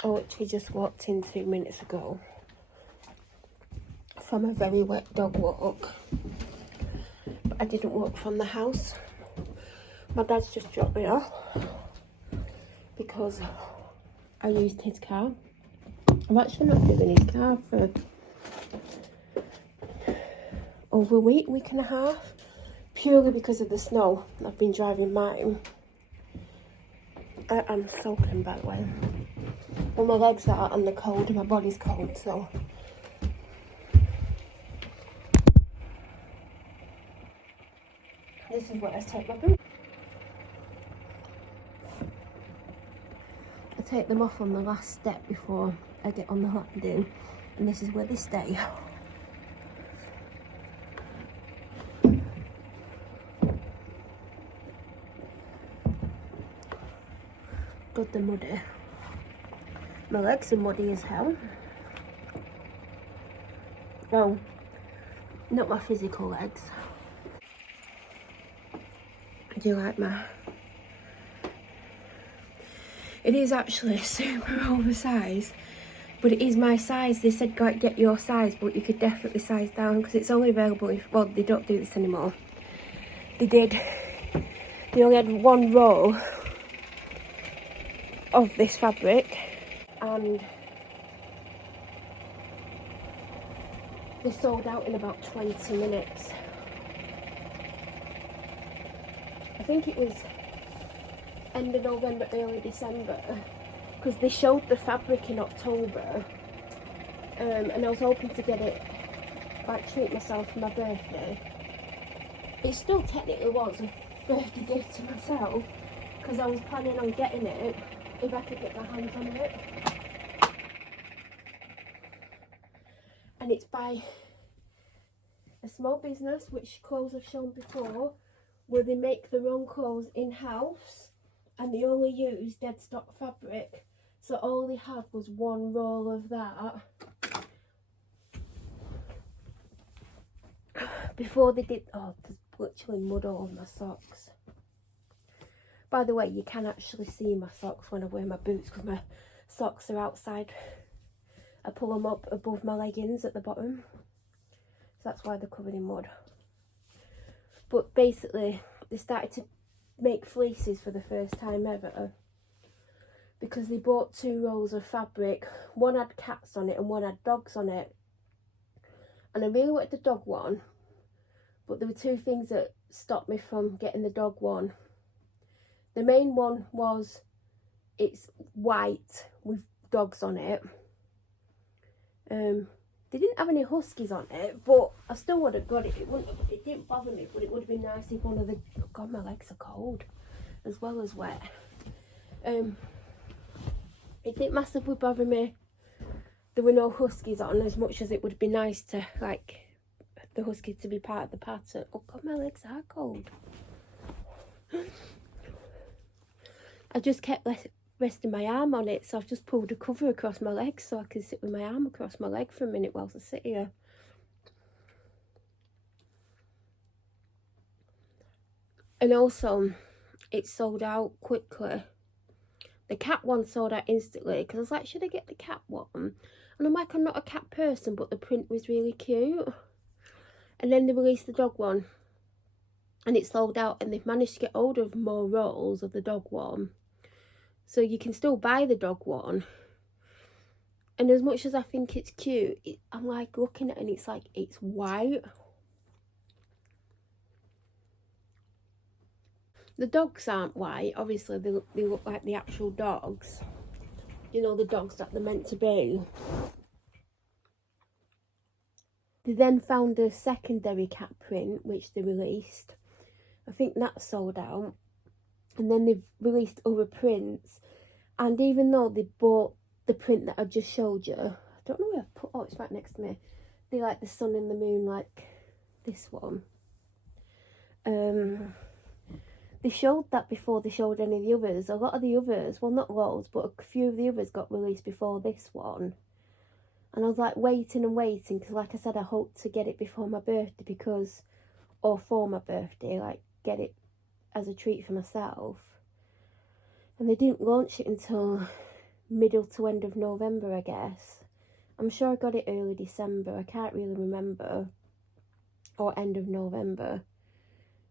I literally just walked in 2 minutes ago from a very wet dog walk, but I didn't walk from the house. My dad's just dropped me off because I used his car. I'm actually not doing his car for over a week and a half, purely because of the snow. I've been driving mine. I'm soaking, by the way. Well, my legs are out and the cold and my body's cold, so this is where I take my boots. I take them off on the last step before I get on the landing, and this is where they stay. Good, they're muddy. My legs are muddy as hell. No, not my physical legs. I do like my... It is actually super oversized, but it is my size. They said go get your size, but you could definitely size down because it's only available if, well, they don't do this anymore. They did. They only had one roll of this fabric, and they sold out in about 20 minutes. I think it was end of November, early December, because they showed the fabric in October, and I was hoping to get it, like, treat myself for my birthday. It still technically was a birthday gift to myself, because I was planning on getting it if I could get my hands on it. And it's by a small business, which clothes I've shown before, where they make their own clothes in-house, and they only use dead stock fabric. So all they had was one roll of that before they did... Oh, there's literally mud all over my socks. By the way, you can actually see my socks when I wear my boots because my socks are outside. I pull them up above my leggings at the bottom, so that's why they're covered in mud. But basically, they started to make fleeces for the first time ever because they bought 2 rolls of fabric. One had cats on it and one had dogs on it, and I really wanted the dog one, but there were 2 things that stopped me from getting the dog one. The main one was it's white with dogs on it. They didn't have any Huskies on it, but I still would have got it. It didn't bother me, but it would have been nice if one of the... Oh God, my legs are cold as well as wet. It didn't massively bother me. There were no Huskies on, as much as it would be nice to, like, the Huskies to be part of the pattern. Oh God, my legs are cold. I just kept resting my arm on it, so I've just pulled a cover across my legs so I can sit with my arm across my leg for a minute whilst I sit here. And also, it sold out quickly. The cat one sold out instantly because I was like, should I get the cat one? And I'm like, I'm not a cat person, but the print was really cute. And then they released the dog one, and it sold out, and they've managed to get hold of more rolls of the dog one. So you can still buy the dog one. And as much as I think it's cute, I'm like looking at it and it's like, it's white. The dogs aren't white, obviously they look like the actual dogs. You know, the dogs that they're meant to be. They then found a secondary cat print, which they released. I think that sold out. And then they've released other prints. And even though they bought the print that I just showed you, I don't know where I've put... Oh, it's right next to me. They like the sun and the moon, like this one. They showed that before they showed any of the others. A lot of the others, well, not loads, but a few of the others got released before this one. And I was like waiting and waiting, because like I said, I hoped to get it before my birthday, because, or for my birthday, like get it as a treat for myself. And they didn't launch it until middle to end of November, I guess. I'm sure I got it early December, I can't really remember, or end of November,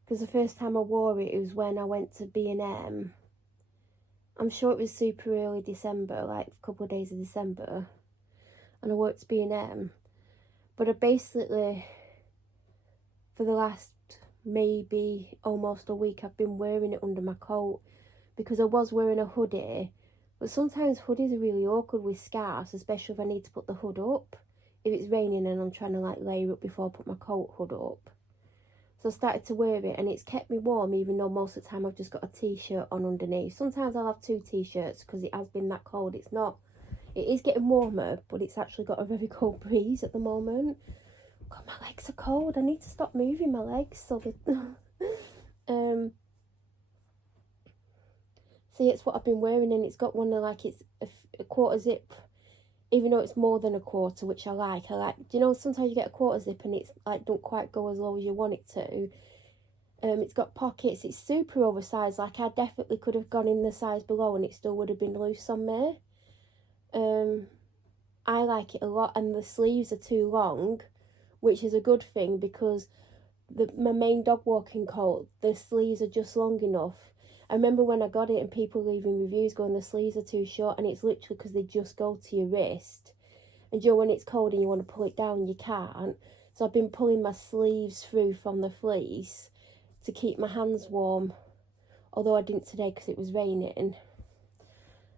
because the first time I wore it, it was when I went to B&M. I'm sure it was super early December, like a couple of days of December, and I worked at B&M. But I basically, for the last maybe almost a week, I've been wearing it under my coat, because I was wearing a hoodie. But sometimes hoodies are really awkward with scarves, especially if I need to put the hood up, if it's raining and I'm trying to like layer up before I put my coat hood up. So I started to wear it, and it's kept me warm, even though most of the time I've just got a t-shirt on underneath. Sometimes I'll have 2 t-shirts because it has been that cold. It is getting warmer, but it's actually got a very cold breeze at the moment. God, my legs are cold. I need to stop moving my legs so that see, it's what I've been wearing, and it's got one of, like, it's a quarter zip, even though it's more than a quarter, which I like. Do you know, sometimes you get a quarter zip and it's like don't quite go as low as you want it to. It's got pockets. It's super oversized. Like, I definitely could have gone in the size below and it still would have been loose on me. I like it a lot, and the sleeves are too long, which is a good thing, because my main dog walking coat, the sleeves are just long enough. I remember when I got it and people leaving reviews going, the sleeves are too short, and it's literally because they just go to your wrist. And you know, when it's cold and you want to pull it down, you can't. So I've been pulling my sleeves through from the fleece to keep my hands warm. Although I didn't today because it was raining.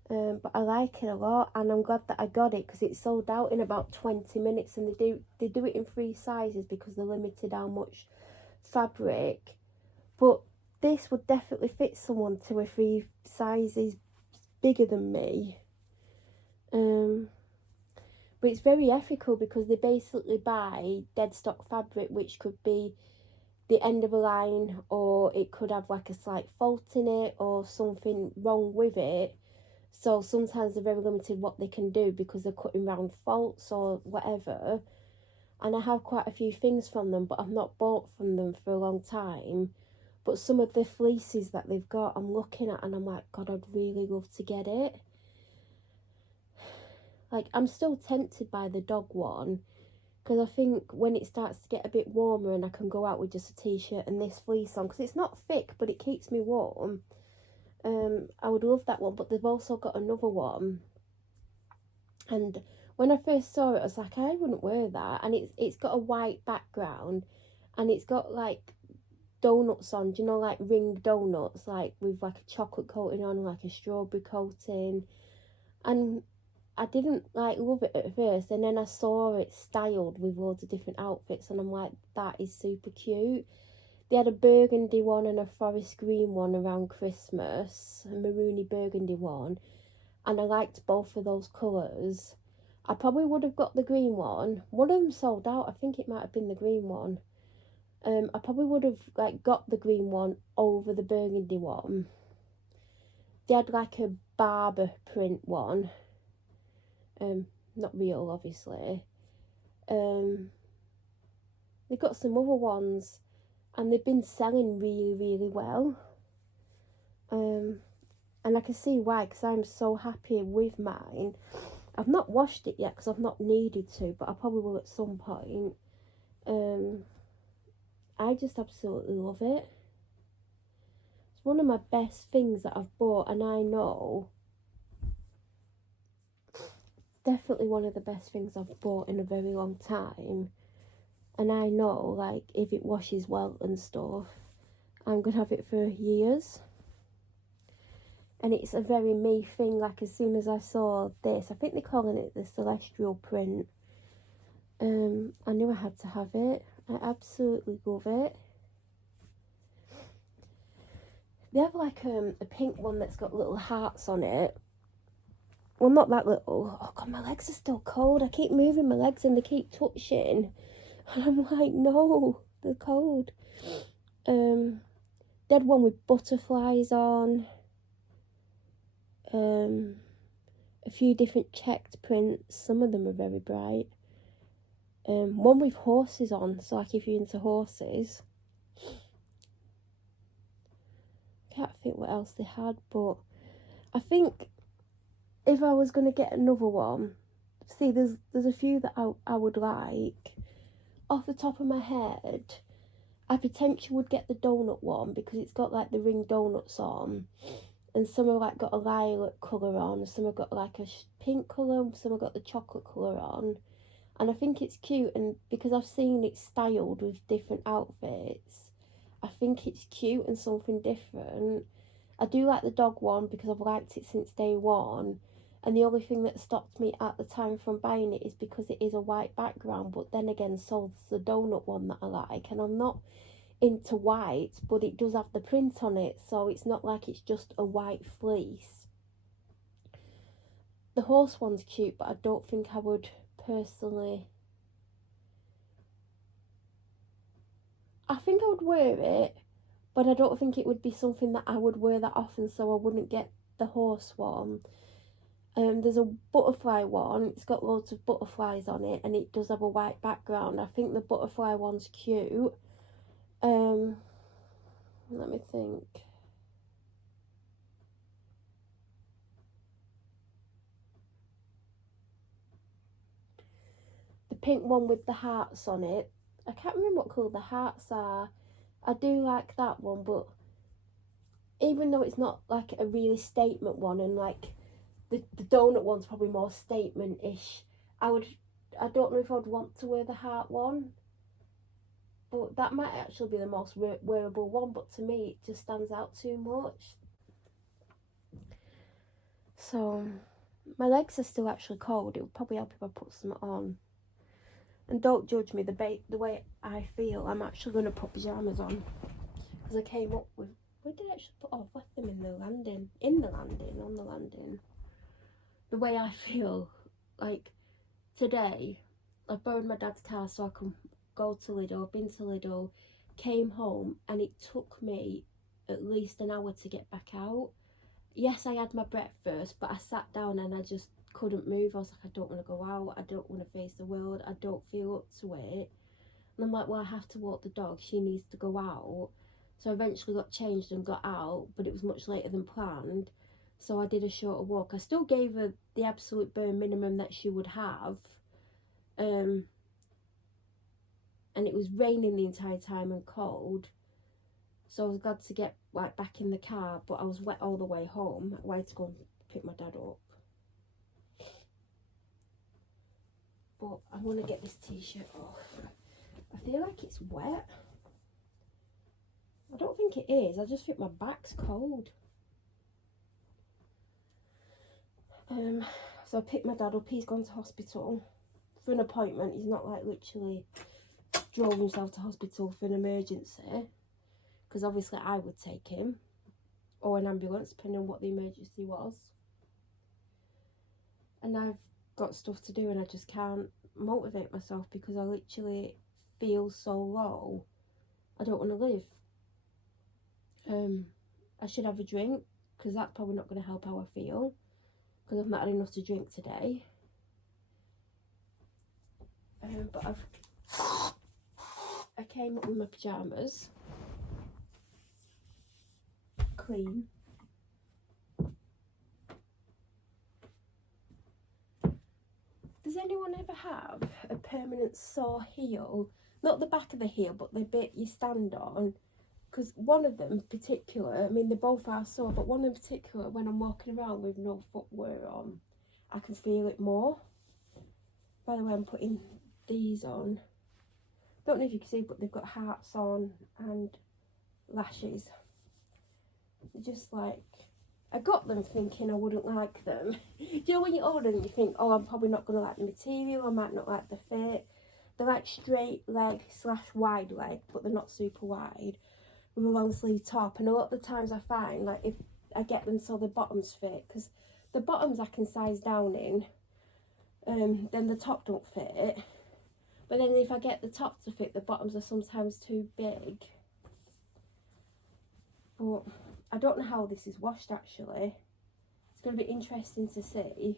But I like it a lot, and I'm glad that I got it, because it's sold out in about 20 minutes, and they do it in 3 sizes because they're limited how much fabric. But this would definitely fit someone 2 or 3 sizes bigger than me. But it's very ethical, because they basically buy dead stock fabric, which could be the end of a line, or it could have like a slight fault in it or something wrong with it. So sometimes they're very limited what they can do, because they're cutting around faults or whatever. And I have quite a few things from them, but I've not bought from them for a long time. But some of the fleeces that they've got, I'm looking at and I'm like, God, I'd really love to get it. Like, I'm still tempted by the dog one, because I think when it starts to get a bit warmer and I can go out with just a t-shirt and this fleece on, because it's not thick but it keeps me warm, I would love that one. But they've also got another one, and when I first saw it I was like, I wouldn't wear that. And it's got a white background, and it's got like donuts on, do you know, like ring donuts, like with like a chocolate coating on, like a strawberry coating. And I didn't like love it at first, and then I saw it styled with loads of different outfits, and I'm like, that is super cute. They had a burgundy one and a forest green one around Christmas, a maroony burgundy one, and I liked both of those colours. I probably would have got the green one. One of them sold out. I think it might have been the green one. I probably would have like got the green one over the burgundy one. They had like a barber print one. Not real, obviously. They've got some other ones, and they've been selling really, really well. And I can see why, because I'm so happy with mine. I've not washed it yet because I've not needed to, but I probably will at some point. I just absolutely love it. It's one of my best things that I've bought, and I know definitely one of the best things I've bought in a very long time. And I know, like, if it washes well and stuff, I'm gonna have it for years. And it's a very me thing. Like, as soon as I saw this, I think they're calling it the celestial print, I knew I had to have it. I absolutely love it. They have like a pink one that's got little hearts on it. Well, not that little. Oh God, my legs are still cold. I keep moving my legs and they keep touching, and I'm like, no, they're cold. They had one with butterflies on. A few different checked prints. Some of them are very bright. One with horses on, so like if you're into horses. Can't think what else they had, but I think if I was going to get another one, see, there's a few that I would like. Off the top of my head, I potentially would get the donut one because it's got like the ring donuts on, and some have like got a lilac colour on, some have got like a pink colour, and some have got the chocolate colour on, and I think it's cute. And because I've seen it styled with different outfits, I think it's cute and something different. I do like the dog one because I've liked it since day one. And the only thing that stopped me at the time from buying it is because it is a white background. But then again, so there's the donut one that I like. And I'm not into white, but it does have the print on it. So it's not like it's just a white fleece. The horse one's cute, but I don't think I would personally... I think I would wear it, but I don't think it would be something that I would wear that often, so I wouldn't get the horse one. There's a butterfly one. It's got loads of butterflies on it, and it does have a white background. I think the butterfly one's cute. Let me think. The pink one with the hearts on it. I can't remember what colour the hearts are. I do like that one, but even though it's not like a really statement one, and like the donut one's probably more statement-ish, I don't know if I'd want to wear the heart one, but that might actually be the most wearable one, but to me it just stands out too much. So my legs are still actually cold. It would probably help if I put some on. And don't judge me the way I feel. I'm actually going to put pyjamas on because I came up with... Where did I actually put... Oh, I've left them in the landing. On the landing. The way I feel, like, today, I borrowed my dad's car so I can go to Lidl. I've been to Lidl, came home, and it took me at least an hour to get back out. Yes, I had my breakfast, but I sat down and I just couldn't move. I was like, I don't want to go out. I don't want to face the world. I don't feel up to it. And I'm like, well, I have to walk the dog. She needs to go out. So I eventually got changed and got out, but it was much later than planned. So I did a shorter walk. I still gave her the absolute bare minimum that she would have. And it was raining the entire time and cold. So I was glad to get like back in the car, but I was wet all the way home. I had to go and pick my dad up. But I want to get this t-shirt off. I feel like it's wet. I don't think it is. I just think my back's cold. So I picked my dad up. He's gone to hospital for an appointment. He's not like literally drove himself to hospital for an emergency, because obviously I would take him, or an ambulance, depending on what the emergency was. And I've got stuff to do and I just can't motivate myself because I literally feel so low. I don't want to live. I should have a drink because that's probably not going to help how I feel, because I've not had enough to drink today. But I came up with my pyjamas, clean. Does anyone ever have a permanent sore heel? Not the back of the heel, but the bit you stand on. Because one of them in particular, I mean they both are sore, but one in particular, when I'm walking around with no footwear on, I can feel it more. By the way, I'm putting these on. Don't know if you can see, but they've got hearts on and lashes. They're just like, I got them thinking I wouldn't like them. Do you know when you're older and you think, oh, I'm probably not going to like the material, I might not like the fit. They're like straight leg / wide leg, but they're not super wide, with a long sleeve top. And a lot of the times I find, like, if I get them so the bottoms fit, because the bottoms I can size down in, then the top don't fit. But then if I get the top to fit, the bottoms are sometimes too big. But I don't know how this is washed actually. It's going to be interesting to see,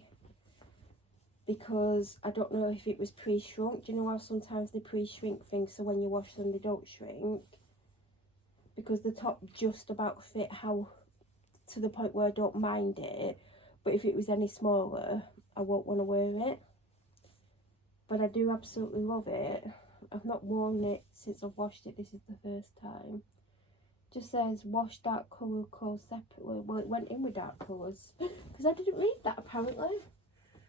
because I don't know if it was pre-shrunk. Do you know how sometimes they pre-shrink things so when you wash them they don't shrink? Because the top just about fit how, to the point where I don't mind it, But if it was any smaller, I won't want to wear it. But I do absolutely love it. I've not worn it since I've washed it. This is the first time. Just says wash dark colour clothes separately. Well, it went in with dark colours because I didn't read that apparently.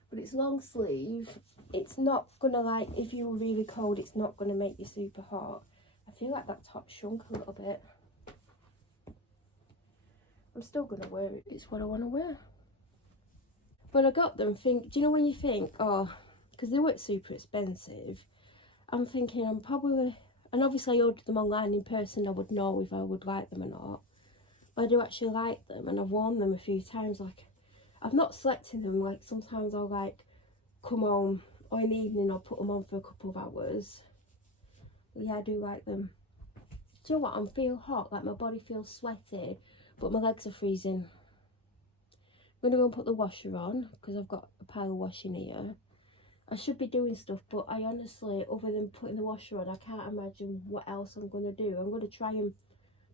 But it's long sleeve. It's not gonna, like, if you were really cold, it's not gonna make you super hot. I feel like that top shrunk a little bit. I'm still gonna wear it. It's what I want to wear. But I got them. Do you know when you think, oh, because they weren't super expensive. I'm thinking I'm probably, and obviously I ordered them online. In person I would know if I would like them or not. But I do actually like them, and I've worn them a few times. Like, I've not slept in them. Like, sometimes I'll like come home, or in the evening I'll put them on for a couple of hours. But yeah, I do like them. Do you know what? I feel hot, like my body feels sweaty, but my legs are freezing. I'm gonna go and put the washer on because I've got a pile of washing here. I should be doing stuff, but I honestly, other than putting the washer on, I can't imagine what else I'm gonna do. I'm gonna try and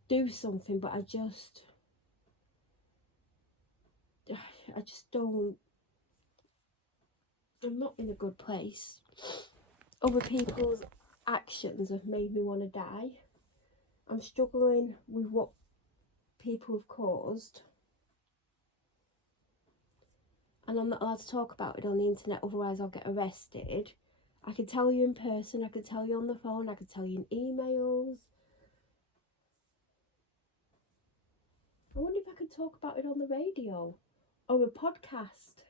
do something, but I just don't. I'm not in a good place. Other people's actions have made me want to die. I'm struggling with what people have caused, and I'm not allowed to talk about it on the internet, otherwise I'll get arrested. I could tell you in person, I could tell you on the phone, I could tell you in emails. I wonder if I could talk about it on the radio or a podcast.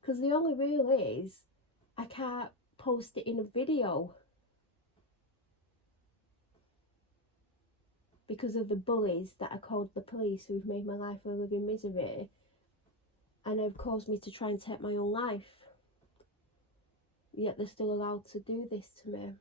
Because the only rule is I can't post it in a video because of the bullies that I called the police, who've made my life a living misery and have caused me to try and take my own life. Yet they're still allowed to do this to me.